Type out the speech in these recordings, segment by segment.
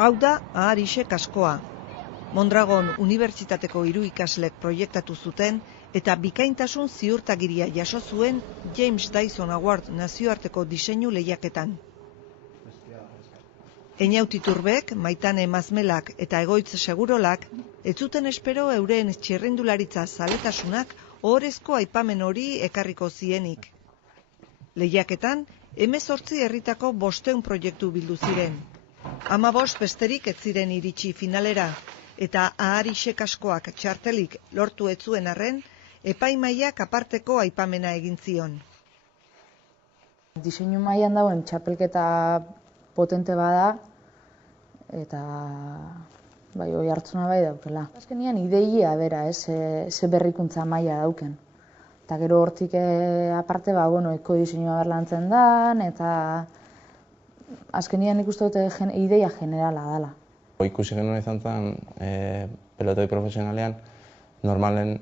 Hau da Aharixe kaskoa. Mondragon Unibertsitateko 3 ikaslek proiektatu zuten eta bikaintasun ziurtagiria jaso zuen James Dyson Award nazioarteko diseinu lehiaketan. Eñauti Turbek, Maitane Mazmelak eta Egoitz Segurolak ez zuten espero euren txirrindularitza zaletasunak ohorezko aipamen hori ekarriko zienik. Lehiaketan, 18 herritako 500 proiektu bildu ziren. 15 besterik ez ziren iritsi finalera, eta Aharixe kaskoak txartelik lortu ez zuen arren, epaimaiak aparteko aipamena egin zion. Diseinu mailan dagoen txapelketa potente bada, eta bai, hori hartzuna bai daukela. Azkenean ideia bera, ze berrikuntza maila dauken. Eta gero hortik aparte, eko diseinua berlantzen da, eta azkenean ikusten dute ideia generala dela. Ikusi genuen izan zen, pelotoi profesionalean, normalen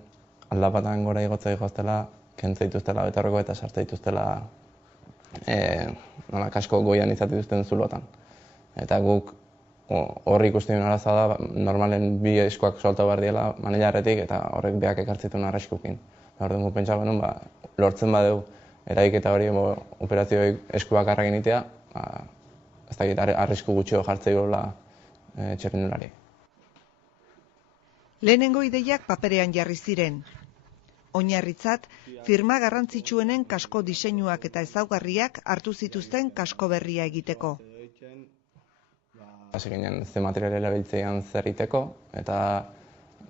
aldapatan gora igotza igoztela, kentza dituztela betorreko eta sartza dituztela kasko goian izatituzten zulotan. Eta guk horri ikusten arazoa da, normalen bi eskuak solta behar diela maneilarretik eta horrek beak ekartzituen arriskukin. Orduan gu pentsa genuen, lortzen badeu eraiketa hori operazioi eskuak arrakin itea, ez dakit arrisku gutxio jartzei gola txerrindulari. Lehenengo ideiak paperean jarri ziren. Oinarritzat, firma garrantzitsuenen kasko diseinuak eta ezaugarriak hartu zituzten kasko berria egiteko. Hasi ginen ze material erabiltzean zer egiteko, eta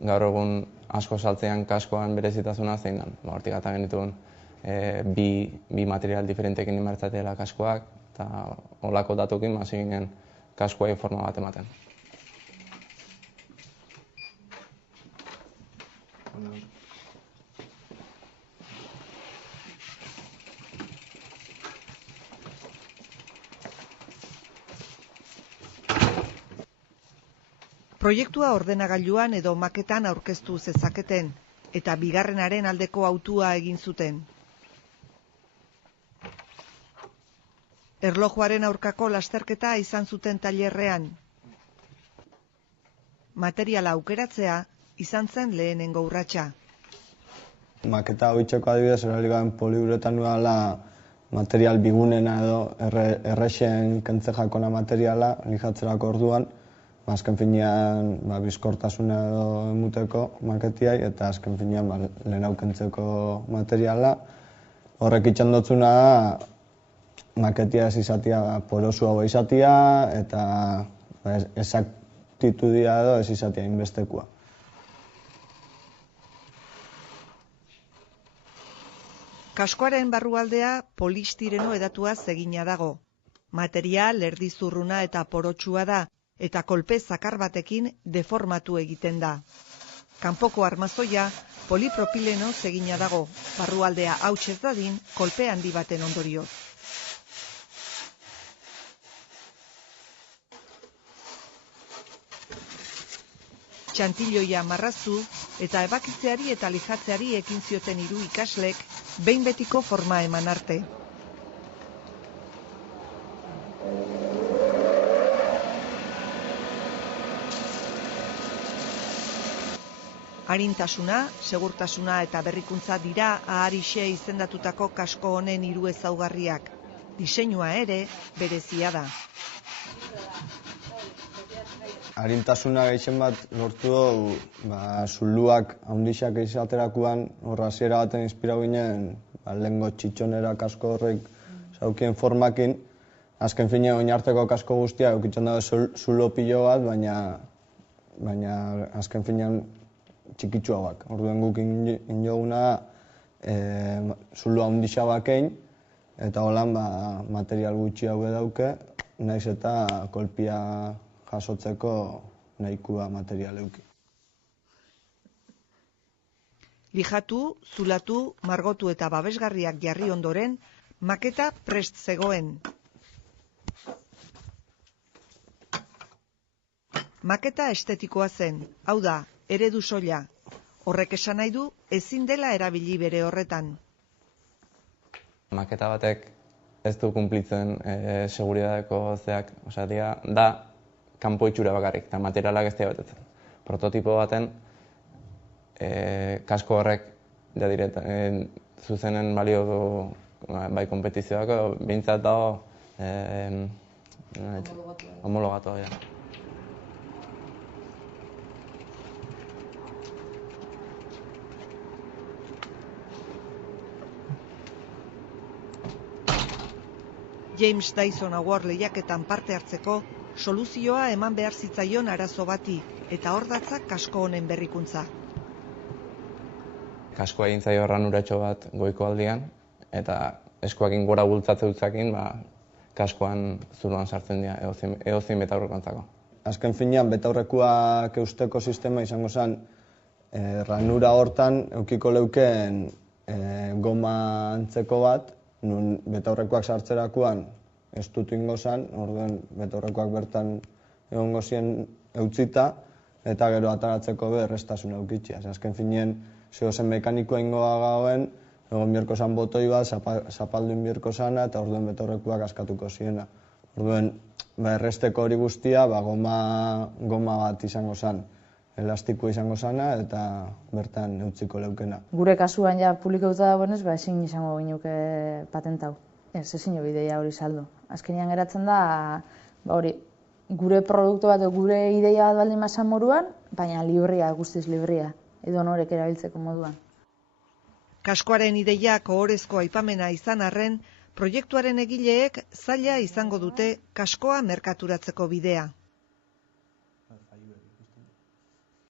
gaur egun asko saltzean kaskoan berezitasuna zein den. Hortik gata genituen bi material diferentekin inbertzatela kaskoak, eta holako datukin hasi ginen kaskoai forma bat ematen. Proiektua ordenagailuan edo maketan aurkeztu zezaketen, eta bigarrenaren aldeko hautua egin zuten. Erlojuaren aurkako lasterketa izan zuten tailerrean. Materiala aukeratzea izan zen lehenengo urratsa. Maketa hoitzeko adibidez, erabiligaben poliuretanoa dela material bigunena edo errexen kentzejakona materiala lijatzerako orduan, azken finean bizkortasuna edo emuteko maketiai eta azken finean lehen aukentzeko materiala. Horrek itxandotzuna maketia ez izatea porosua izatea eta esaktitudia edo ez izatea inbestekua. Kaskoaren barrualdea polistireno edatuaz egina dago. Material erdizurruna eta porotsua da, eta kolpe zakar batekin deformatu egiten da. Kanpoko armazoia polipropilenoz egina dago, barrualdea hauts ez dadin kolpe handi baten ondorioz. Txantilloia marrazu eta ebakitzeari eta lijatzeari ekin zioten 3 ikaslek behin betiko forma eman arte. Arintasuna, segurtasuna eta berrikuntza dira Aharixe izendatutako kasko honen 3 ezaugarriak. Diseinua ere berezia da. Arintasuna gehien bat lortu dugu, zuluak handixak izaterakoan, horra hasiera baten inspiratu ginen, lehengo txitxonera kasko horrek zaukien formakin, azken finean oinarteko kasko guztia eukitzen dago zulo pilo bat, baina azken finean txikitsuagoak. Orduan guk injoguna zulo handixa bakein, eta holan material gutxi hau dauke, naiz eta kolpia jasotzeko nahikoa material euki. Lijatu, zulatu, margotu eta babesgarriak jarri ondoren, maketa prest zegoen. Maketa estetikoa zen, hau da, eredu soila. Horrek esan nahi du ezin dela erabili bere horretan. Maketa batek ez du kumplitzen seguridadeko zeak, da kanpo itxura bakarrik, eta materialak ez dira betetzen. Prototipo baten, kasko horrek, zuzenen balio du, bai kompetizioak, behintzat dago, homologatua. James Dyson Award lehiaketan parte hartzeko, soluzioa eman behar zitzaion arazo bati, eta hor datza kasko honen berrikuntza. Kaskoa egin zaio ranuratxo bat goiko aldian, eta eskuakin gora bultzatze dutzakin, kaskoan zuloan sartzen dira, edozein betaurrekoantzako. Azken finean, betaurrekoak eusteko sistema izango zen, ranura hortan eukiko leukeen goma antzeko bat, nun betaurrekoak sartzerakoan ez dut ingo zen, orduan betaurrekoak bertan egongo zien eutzita, eta gero ataratzeko errestasun eukitxia. Azken finean, zehozen mekanikoa ingoa gauen, egon bierko zan botoi bat, zapaldun bierko zana, eta orduen betaurrekoak askatuko ziena. Orduen, erresteko hori guztia, goma bat izango zen, elastiko izango zana, eta bertan eutziko leukena. Gure kasuan ja publikauta dagoenez, ezin izango ginuke patentau. Ezin ideia hori saldu. Azkenean geratzen da, gure produktu bat, gure ideia bat baldin mazan moruan, baina librea, guztiz librea, edo norek erabiltzeko moduan. Kaskoaren ideiak ohorezko aipamena izan arren, proiektuaren egileek zaila izango dute kaskoa merkaturatzeko bidea.